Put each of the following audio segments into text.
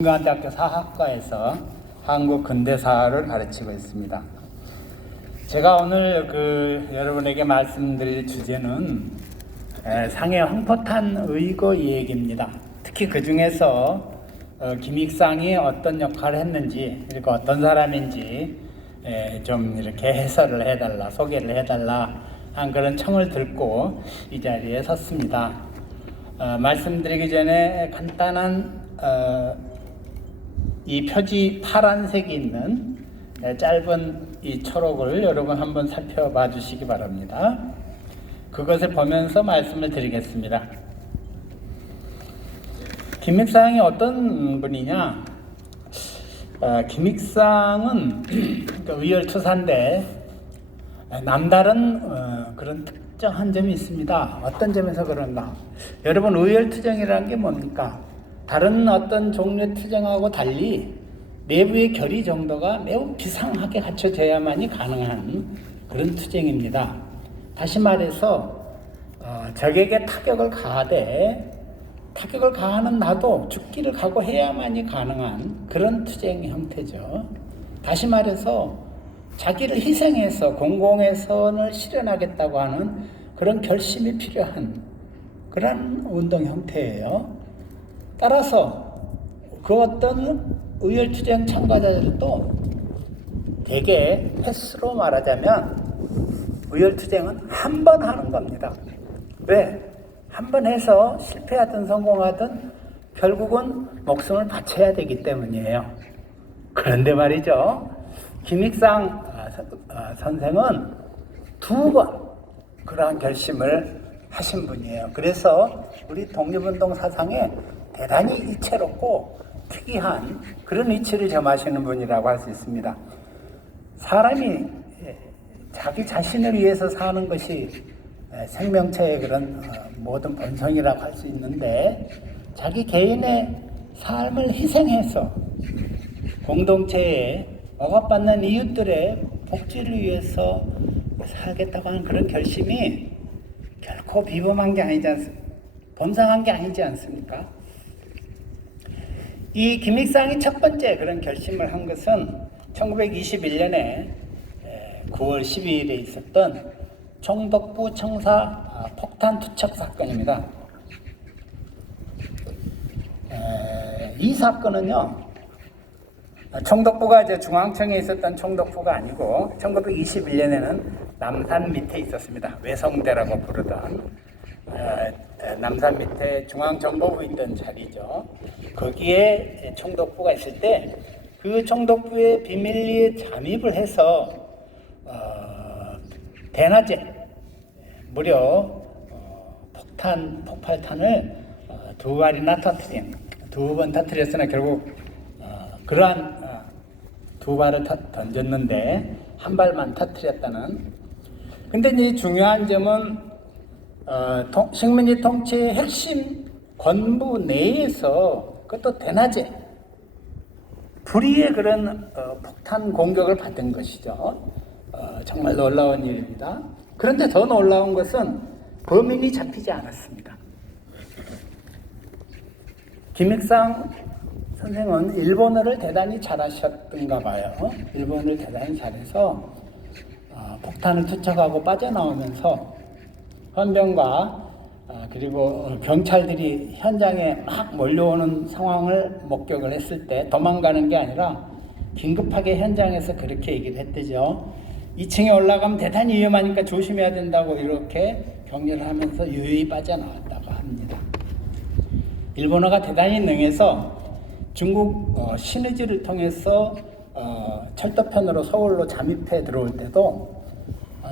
인간대학교 사학과에서 한국 근대사를 가르치고 있습니다. 제가 오늘 여러분에게 말씀드릴 주제는 상해 황포탄 의거 얘기입니다. 특히 그 중에서 김익상이 어떤 역할을 했는지, 그리고 어떤 사람인지 좀 이렇게 해설을 해달라, 소개를 해달라 한 그런 청을 듣고 이 자리에 섰습니다. 말씀드리기 전에 간단한 이 표지 파란색이 있는 짧은 이 초록을 여러분 한번 살펴봐 주시기 바랍니다. 그것을 보면서 말씀을 드리겠습니다. 김익상이 어떤 분이냐? 김익상은 의열투사인데 남다른 그런 특정한 점이 있습니다. 어떤 점에서 그런가? 여러분, 의열투쟁이라는 게 뭡니까? 다른 어떤 종류의 투쟁하고 달리 내부의 결의 정도가 매우 비상하게 갖춰져야만이 가능한 그런 투쟁입니다. 다시 말해서 적에게 타격을 가하되 타격을 가하는 나도 죽기를 각오해야만이 가능한 그런 투쟁 형태죠. 다시 말해서 자기를 희생해서 공공의 선을 실현하겠다고 하는 그런 결심이 필요한 그런 운동 형태예요. 따라서 그 어떤 의열투쟁 참가자들도 대개 패스로 말하자면 의열투쟁은 한 번 하는 겁니다. 왜? 한 번 해서 실패하든 성공하든 결국은 목숨을 바쳐야 되기 때문이에요. 그런데 말이죠, 김익상 선생은 2번 그러한 결심을 하신 분이에요. 그래서 우리 독립운동 사상에 대단히 이채롭고 특이한 그런 이치를 점하시는 분이라고 할 수 있습니다. 사람이 자기 자신을 위해서 사는 것이 생명체의 그런 모든 본성이라고 할 수 있는데, 자기 개인의 삶을 희생해서 공동체에 억압받는 이웃들의 복지를 위해서 살겠다고 하는 그런 결심이 결코 비범한 게 아니지 않습니까? 범상한 게 아니지 않습니까? 이 김익상이 첫 번째 그런 결심을 한 것은 1921년에 9월 12일에 있었던 총독부 청사 폭탄 투척 사건입니다. 이 사건은요, 총독부가 이제 중앙청에 있었던 총독부가 아니고 1921년에는 남산 밑에 있었습니다. 외성대라고 부르던 남산 밑에 중앙정보부 있던 자리죠. 거기에 총독부가 있을 때 그 총독부에 비밀리에 잠입을 해서 대낮에 무려 폭발탄을 2발이나 터뜨린, 2번 터뜨렸으나 결국 그러한 2발을 던졌는데 1발만 터뜨렸다는. 근데 이제 중요한 점은 식민지 통치의 핵심 권부 내에서 그것도 대낮에 불의의 그런 폭탄 공격을 받은 것이죠. 정말 놀라운 일입니다. 그런데 더 놀라운 것은 범인이 잡히지 않았습니다. 김익상 선생은 일본어를 대단히 잘하셨던가 봐요. 일본어를 대단히 잘해서 폭탄을 투척하고 빠져나오면서 헌병과 그리고 경찰들이 현장에 막 몰려오는 상황을 목격을 했을 때 도망가는 게 아니라 긴급하게 현장에서 그렇게 얘기를 했대죠. 2층에 올라가면 대단히 위험하니까 조심해야 된다고 이렇게 격려를 하면서 유유히 빠져나왔다고 합니다. 일본어가 대단히 능해서 중국 신의지를 통해서 철도편으로 서울로 잠입해 들어올 때도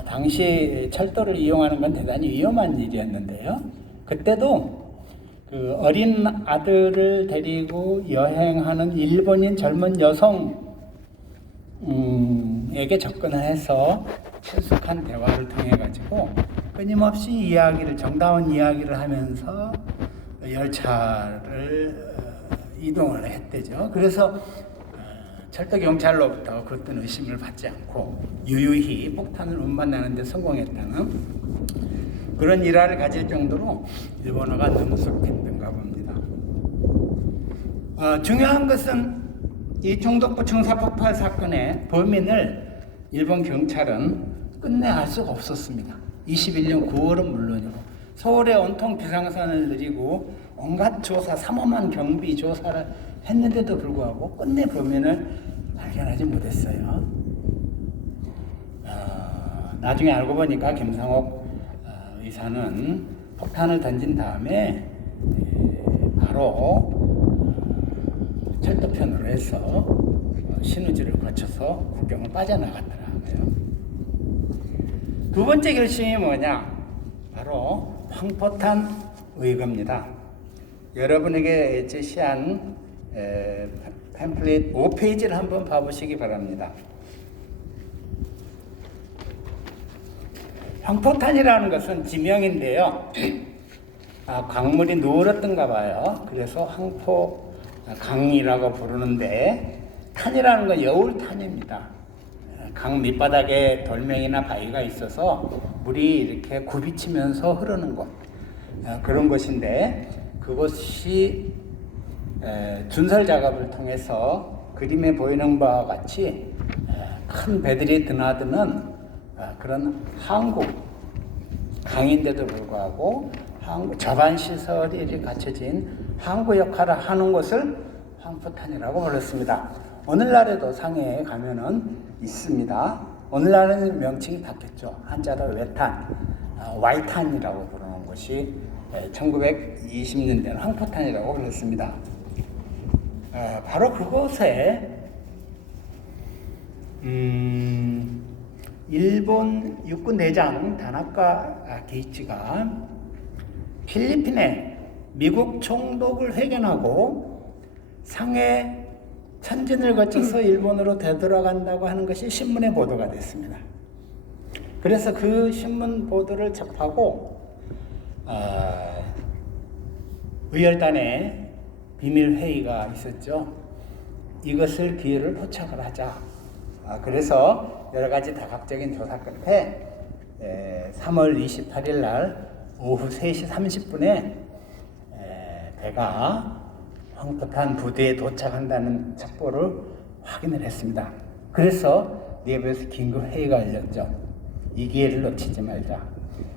당시 철도를 이용하는 건 대단히 위험한 일이었는데요. 그때도 그 어린 아들을 데리고 여행하는 일본인 젊은 여성에게 접근을 해서 친숙한 대화를 통해 가지고 끊임없이 이야기를, 정다운 이야기를 하면서 열차를 이동을 했대죠. 그래서 철도 경찰로부터 그 어떤 의심을 받지 않고 유유히 폭탄을 운반하는 데 성공했다는 그런 일화를 가질 정도로 일본어가 능숙했던가 봅니다. 중요한 것은 이 총독부 청사폭발 사건의 범인을 일본 경찰은 끝내 알 수가 없었습니다. 21년 9월은 물론이고 서울에 온통 비상선을 내리고 온갖 조사, 삼엄한 경비 조사를 했는데도 불구하고 끝내 범인을 발견하지 못했어요. 나중에 알고 보니까 김상옥 의사는 폭탄을 던진 다음에 바로 철도편으로 해서 신우지를 거쳐서 국경을 빠져나갔더라고요. 두 번째 결심이 뭐냐? 바로 황포탄 의거입니다. 여러분에게 제시한 팸플릿 5페이지를 한번 봐보시기 바랍니다. 황포탄이라는 것은 지명인데요. 강물이 누렇던가 봐요. 그래서 황포강이라고 부르는데, 탄이라는 건 여울탄입니다. 강 밑바닥에 돌멩이나 바위가 있어서 물이 이렇게 굽이치면서 흐르는 곳, 그런 것인데, 그것이 준설 작업을 통해서 그림에 보이는 바와 같이 큰 배들이 드나드는 그런 항구 강인데도 불구하고 저반 시설이 갖춰진 항구 역할을 하는 것을 황포탄이라고 불렀습니다. 오늘날에도 상해에 가면은 있습니다. 오늘날에는 명칭이 바뀌었죠. 한자로 외탄, Y탄이라고 부르는 것이 1920년대는 황포탄이라고 불렀습니다. 바로 그곳에 일본 육군 대장 다나카 게이츠가 필리핀에 미국 총독을 회견하고 상해 천진을 거쳐서 일본으로 되돌아간다고 하는 것이 신문에 보도가 됐습니다. 그래서 그 신문 보도를 접하고 의열단에 비밀 회의가 있었죠. 이것을 기회를 포착을 하자. 그래서 여러 가지 다각적인 조사 끝에 3월 28일 날 오후 3시 30분에 배가 황포탄 부대에 도착한다는 첩보를 확인을 했습니다. 그래서 내부에서 긴급 회의가 열렸죠. 이 기회를 놓치지 말자.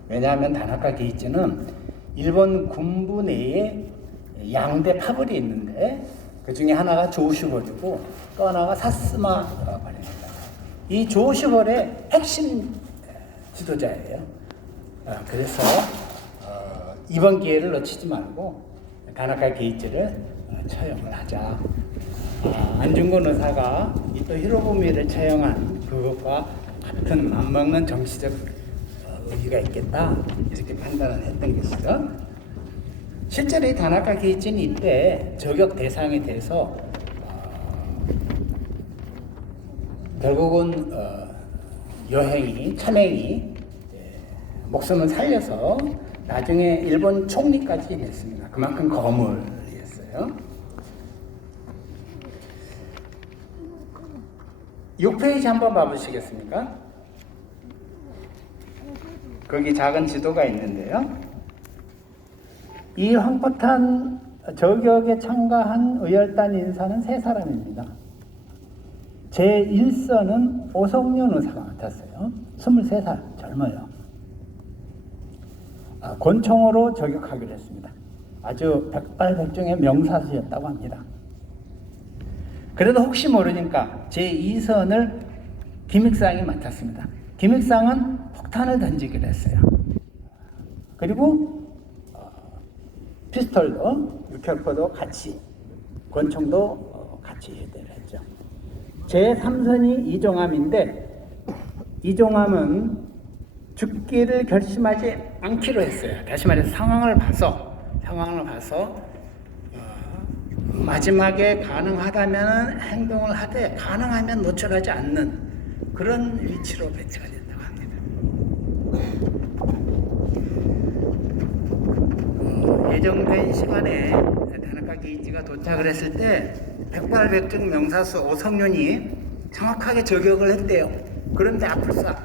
왜냐하면 다나카 게이츠는 일본 군부 내에 양대 파벌이 있는데 그 중에 하나가 조슈벌이고 또 하나가 사스마 발입니다. 이 조슈벌의 핵심 지도자예요. 그래서 이번 기회를 놓치지 말고 다나카 게이츠를 처형을 하자. 안중근 의사가 또 히로부미를 처형한 그것과 같은 맞먹는 정치적 의미가 있겠다, 이렇게 판단을 했던 것이죠. 실제로 이 다나카 게이츠는 이때 저격 대상이 돼서 결국은 천행이 목숨을 살려서 나중에 일본 총리까지 됐습니다. 그만큼 거물이었어요. 6페이지 한번 봐보시겠습니까? 거기 작은 지도가 있는데요. 이 황포탄 저격에 참가한 의열단 인사는 3사람입니다. 제1선은 오성윤 의사가 맡았어요. 23살, 젊어요. 권총으로 저격하기로 했습니다. 아주 백발백중의 명사수였다고 합니다. 그래도 혹시 모르니까 제2선을 김익상이 맡았습니다. 김익상은 폭탄을 던지기로 했어요. 그리고 피스톨도, 유혈포도 같이, 권총도 같이 해대를 했죠. 제3선이 이종함인데, 이종함은 죽기를 결심하지 않기로 했어요. 다시 말해서 상황을 봐서 마지막에 가능하다면 행동을 하되 가능하면 노출하지 않는 그런 위치로 배치가 된다고 합니다. 예정된 시간에 다나카 게이츠가 도착을 했을 때 백발백중 명사수 오성윤이 정확하게 저격을 했대요. 그런데 앞을싸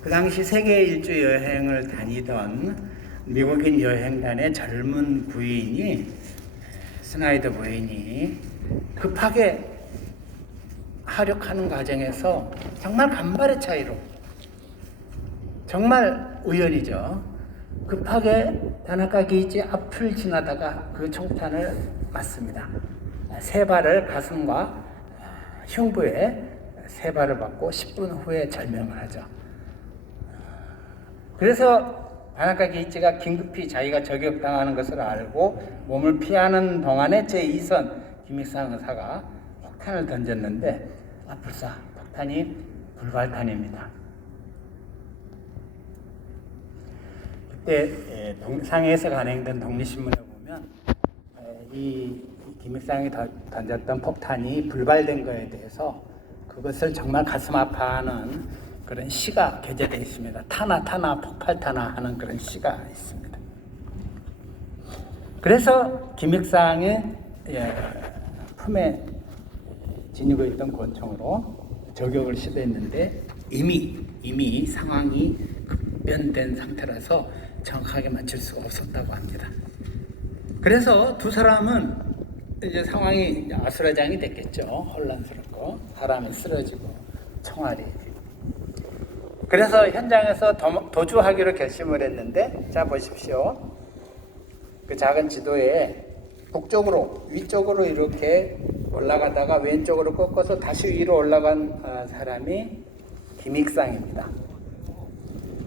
그 당시 세계 일주 여행을 다니던 미국인 여행단의 젊은 부인이 스나이더 부인이 급하게 하력하는 과정에서 정말 간발의 차이로, 정말 우연이죠. 급하게 다나카 게이지 앞을 지나다가 그 총탄을 맞습니다. 세 발을 가슴과 흉부에 세 발을 맞고 10분 후에 절명을 하죠. 그래서 다나카 게이지가 긴급히 자기가 저격당하는 것을 알고 몸을 피하는 동안에 제2선 김익상 의사가 폭탄을 던졌는데 불사 폭탄이 불발탄입니다. 그때 상해에서 간행된 독립신문에 보면 이 김익상이 던졌던 폭탄이 불발된 것에 대해서 그것을 정말 가슴 아파하는 그런 시가 게재되어 있습니다. 타나 폭발타나 하는 그런 시가 있습니다. 그래서 김익상의 품에 지니고 있던 권총으로 저격을 시도했는데 이미 상황이 급변된 상태라서 정확하게 맞출 수가 없었다고 합니다. 그래서 두 사람은 이제 상황이 아수라장이 됐겠죠. 혼란스럽고 사람이 쓰러지고 총알이. 그래서 현장에서 도주하기로 결심을 했는데, 자 보십시오. 그 작은 지도에 북쪽으로 위쪽으로 이렇게 올라가다가 왼쪽으로 꺾어서 다시 위로 올라간 사람이 김익상입니다.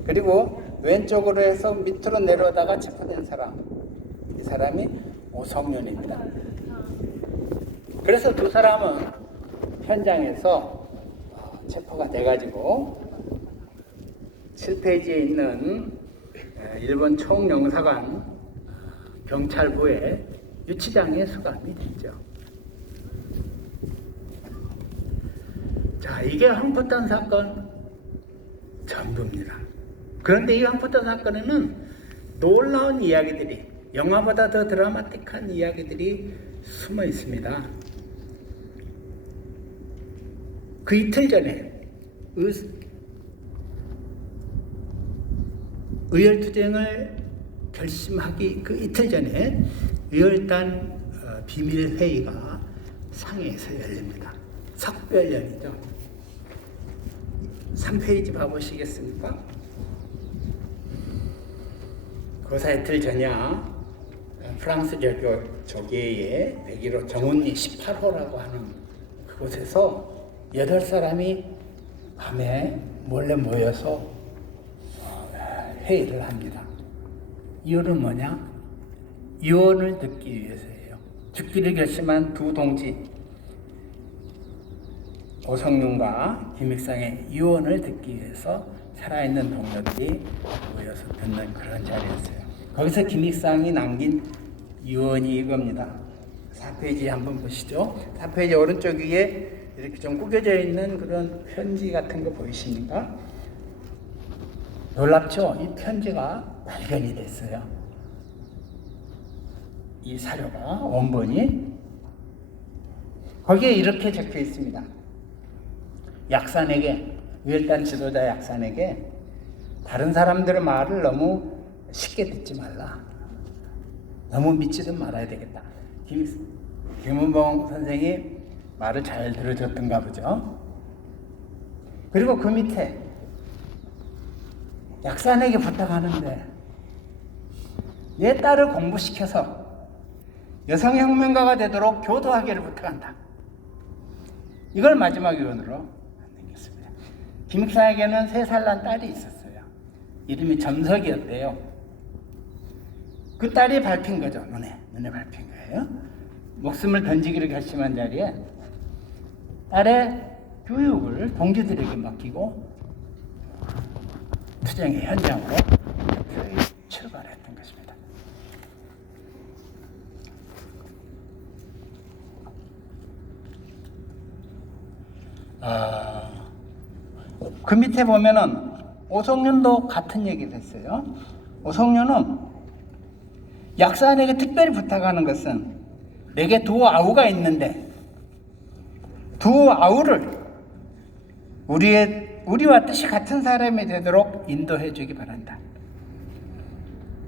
그리고 왼쪽으로 해서 밑으로 내려오다가 체포된 사람, 이 사람이 오성윤입니다. 그래서 두 사람은 현장에서 체포가 돼가지고 7페이지에 있는 일본 총영사관 경찰부의 유치장에 수감이 됐죠. 자, 이게 황포탄 사건 전부입니다. 그런데 이 황포탄 사건에는 놀라운 이야기들이, 영화보다 더 드라마틱한 이야기들이 숨어 있습니다. 그 이틀 전에 의열투쟁을 결심하기 그 이틀 전에 의열단 비밀회의가 상해에서 열립니다. 석별년이죠. 3페이지 봐보시겠습니까? 거사 이틀 전야 프랑스 조계의 101호 정운리 18호라고 하는 그곳에서 8사람이 밤에 몰래 모여서 회의를 합니다. 이유는 뭐냐? 유언을 듣기 위해서예요. 죽기를 결심한 두 동지 오성윤과 김익상의 유언을 듣기 위해서 살아있는 동료들이 모여서 듣는 그런 자리였어요. 거기서 김익상이 남긴 유언이 이겁니다. 4페이지 한번 보시죠. 4페이지 오른쪽 위에 이렇게 좀 구겨져 있는 그런 편지 같은 거 보이십니까? 놀랍죠? 이 편지가 발견이 됐어요. 이 사료가 원본이 거기에 이렇게 적혀 있습니다. 약산에게, 의열단 지도자 약산에게 다른 사람들의 말을 너무 쉽게 듣지 말라. 너무 믿지도 말아야 되겠다. 김은봉 선생이 말을 잘 들어줬던가 보죠. 그리고 그 밑에 약산에게 부탁하는데 내 딸을 공부시켜서 여성혁명가가 되도록 교도하기를 부탁한다. 이걸 마지막 유언으로 남겼습니다. 김익상에게는 3살 난 딸이 있었어요. 이름이 점석이었대요. 그 딸이 밟힌 거죠. 눈에 밟힌 거예요. 목숨을 던지기를 결심한 자리에 딸의 교육을 동지들에게 맡기고 투쟁의 현장으로 출발했던 것입니다. 그 밑에 보면은 오성윤도 같은 얘기를 했어요. 오성윤은 약사에게 특별히 부탁하는 것은 내게 두 아우가 있는데 두 아우를 우리와 뜻이 같은 사람이 되도록 인도해 주기 바란다.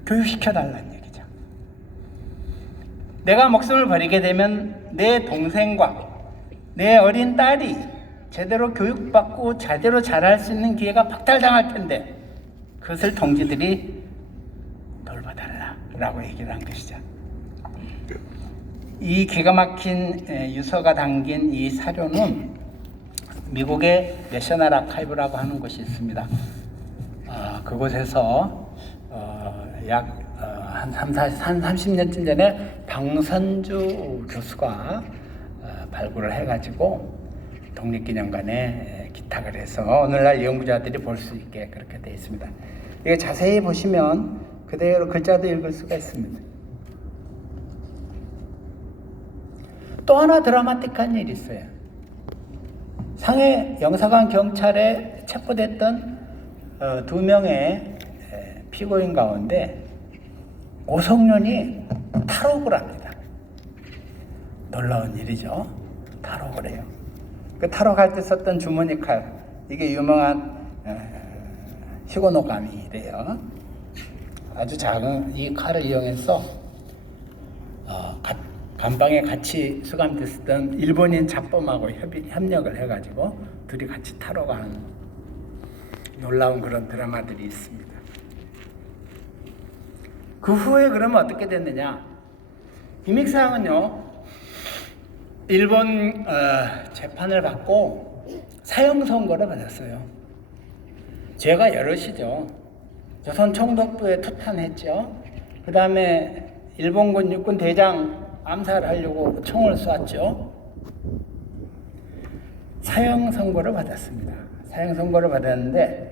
교육시켜달라는 얘기죠. 내가 목숨을 버리게 되면 내 동생과 내 어린 딸이 제대로 교육받고 제대로 자랄 수 있는 기회가 박탈당할 텐데 그것을 동지들이 돌봐달라라고 얘기를 한 것이죠. 이 기가 막힌 유서가 담긴 이 사료는 미국의 내셔널 아카이브라고 하는 곳이 있습니다. 그곳에서 약 한 30년쯤 전에 방선주 교수가 발굴을 해가지고 독립기념관에 기탁을 해서 오늘날 연구자들이 볼 수 있게 그렇게 되어 있습니다. 이게 자세히 보시면 그대로 글자도 읽을 수가 있습니다. 또 하나 드라마틱한 일이 있어요. 상해 영사관 경찰에 체포됐던 2명의 피고인 가운데 오성룡이 탈옥을 합니다. 놀라운 일이죠. 탈옥을 해요. 그 탈옥할 때 썼던 주머니 칼, 이게 유명한 히고노가미래요. 아주 작은 이 칼을 이용해서 감방에 같이 수감됐었던 일본인 잡범하고 협력을 해가지고 둘이 같이 탈옥하는 놀라운 그런 드라마들이 있습니다. 그 후에 그러면 어떻게 됐느냐? 김익상은요, 일본 재판을 받고 사형 선고를 받았어요. 죄가 여럿이죠. 조선 총독부에 투탄했죠. 그 다음에 일본군 육군 대장 암살하려고 총을 쐈죠. 사형 선고를 받았습니다. 사형 선고를 받았는데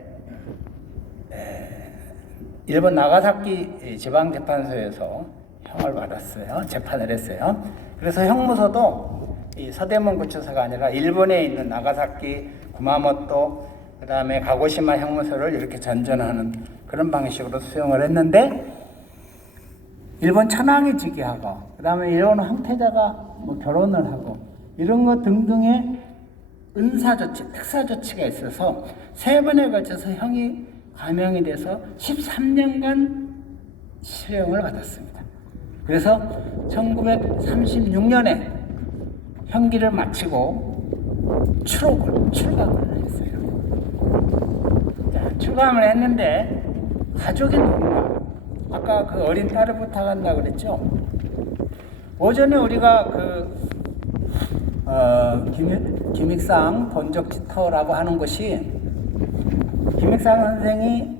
일본 나가사키 지방재판소에서 형을 받았어요. 재판을 했어요. 그래서 형무소도 이 서대문 구치소가 아니라 일본에 있는 나가사키, 구마모토, 그 다음에 가고시마 형무소를 이렇게 전전하는 그런 방식으로 수용을 했는데 일본 천황이 즉위하고 그 다음에 일본 황태자가 결혼을 하고 이런 것 등등의 은사조치, 특사조치가 있어서 3번에 걸쳐서 형이 감형이 돼서 13년간 실형을 받았습니다. 그래서 1936년에 형기를 마치고 출감을 했어요. 출감을 했는데 가족이 누군가? 아까 그 어린 딸을 부탁한다고 그랬죠? 오전에 우리가 김익상 본적지터라고 하는 곳이 김익상 선생이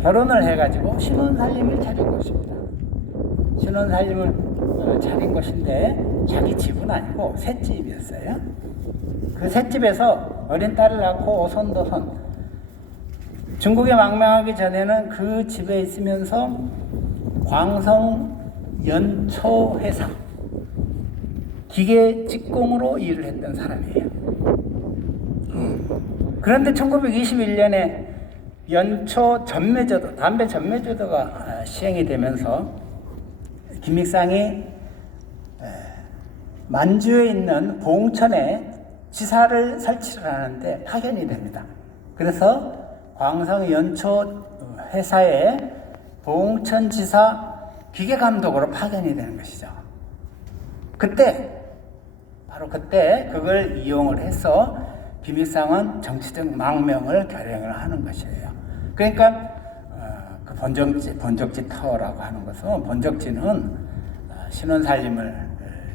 결혼을 해가지고 신혼살림을 차린 곳입니다. 신혼살림을 차린 곳인데 자기 집은 아니고 셋집이었어요. 그 셋집에서 어린 딸을 낳고 오손도손 중국에 망명하기 전에는 그 집에 있으면서 광성 연초회사 기계 직공으로 일을 했던 사람이에요. 그런데 1921년에 연초 전매제도, 담배 전매제도가 시행이 되면서 김익상이 만주에 있는 봉천에 지사를 설치를 하는데 파견이 됩니다. 그래서 광성 연초 회사에 봉천지사 기계감독으로 파견이 되는 것이죠. 바로 그때 그걸 이용을 해서 김익상은 정치적 망명을 결행을 하는 것이에요. 그러니까 그 본적지 터라고 하는 것은 본적지는 신혼살림을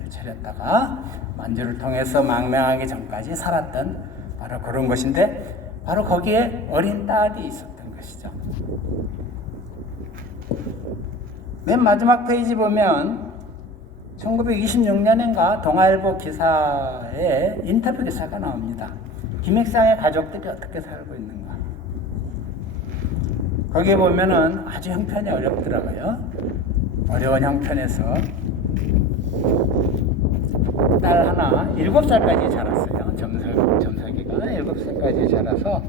차렸다가 만주를 통해서 망명하기 전까지 살았던 바로 그런 것인데 바로 거기에 어린 딸이 있었던 것이죠. 맨 마지막 페이지 보면 1926년인가 동아일보 기사에 인터뷰 기사가 나옵니다. 김익상의 가족들이 어떻게 살고 있는가. 거기에 보면은 아주 형편이 어렵더라고요. 어려운 형편에서 딸 하나 7살까지 자랐어요. 점석이가 7살까지 자라서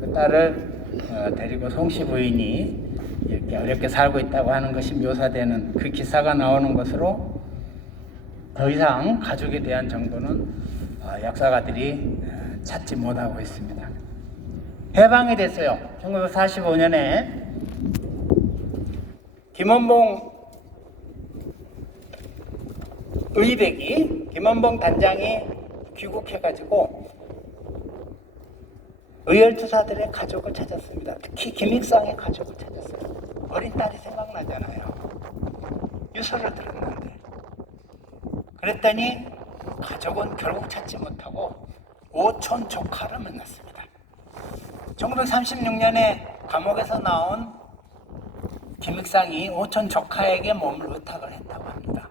그 딸을 데리고 송씨 부인이 이렇게 어렵게 살고 있다고 하는 것이 묘사되는 그 기사가 나오는 것으로 더 이상 가족에 대한 정보는 역사가들이 찾지 못하고 있습니다. 해방이 됐어요. 1945년에 김원봉 의백이 김원봉 단장이 귀국해가지고 의열투사들의 가족을 찾았습니다. 특히 김익상의 가족을 찾았어요. 어린 딸이 생각나잖아요. 유서를 들었는데. 그랬더니 가족은 결국 찾지 못하고 오촌 조카를 만났습니다. 1936년에 감옥에서 나온 김익상이 오촌 조카에게 몸을 의탁을 했다고 합니다.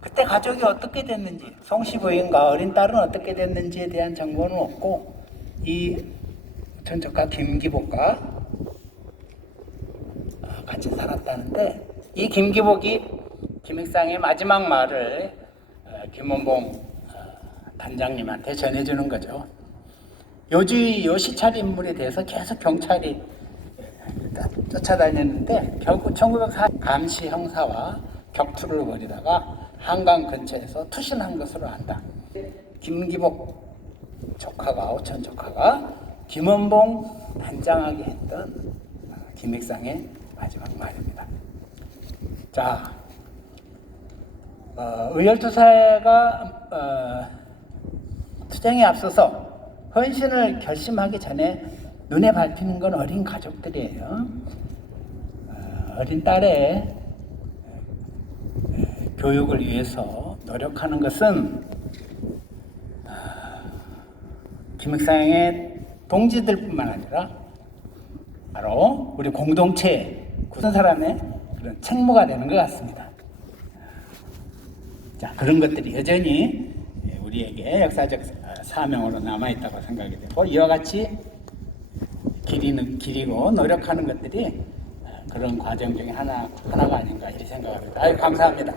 그때 가족이 어떻게 됐는지, 송씨 부인과 어린 딸은 어떻게 됐는지에 대한 정보는 없고 이 오촌 조카 김기복과 같이 살았다는데, 이 김기복이 김익상의 마지막 말을 김원봉 단장님한테 전해주는 거죠. 요주의 요시찰 인물에 대해서 계속 경찰이 쫓아다녔는데 결국 1904 감시 형사와 격투를 벌이다가 한강 근처에서 투신한 것으로 안다. 김기복 조카가, 오촌 조카가 김원봉 단장하게 했던 김익상의 마지막 말입니다. 자, 의열투사가 투쟁에 앞서서 헌신을 결심하기 전에 눈에 밟히는 건 어린 가족들이에요. 어린 딸의 교육을 위해서 노력하는 것은 김익상의 동지들뿐만 아니라 바로 우리 공동체 구성 사람의 그런 책무가 되는 것 같습니다. 자, 그런 것들이 여전히 우리에게 역사적 사명으로 남아있다고 생각이 되고, 이와 같이 기리고 노력하는 것들이 그런 과정 중에 하나가 아닌가 이렇게 생각합니다. 감사합니다.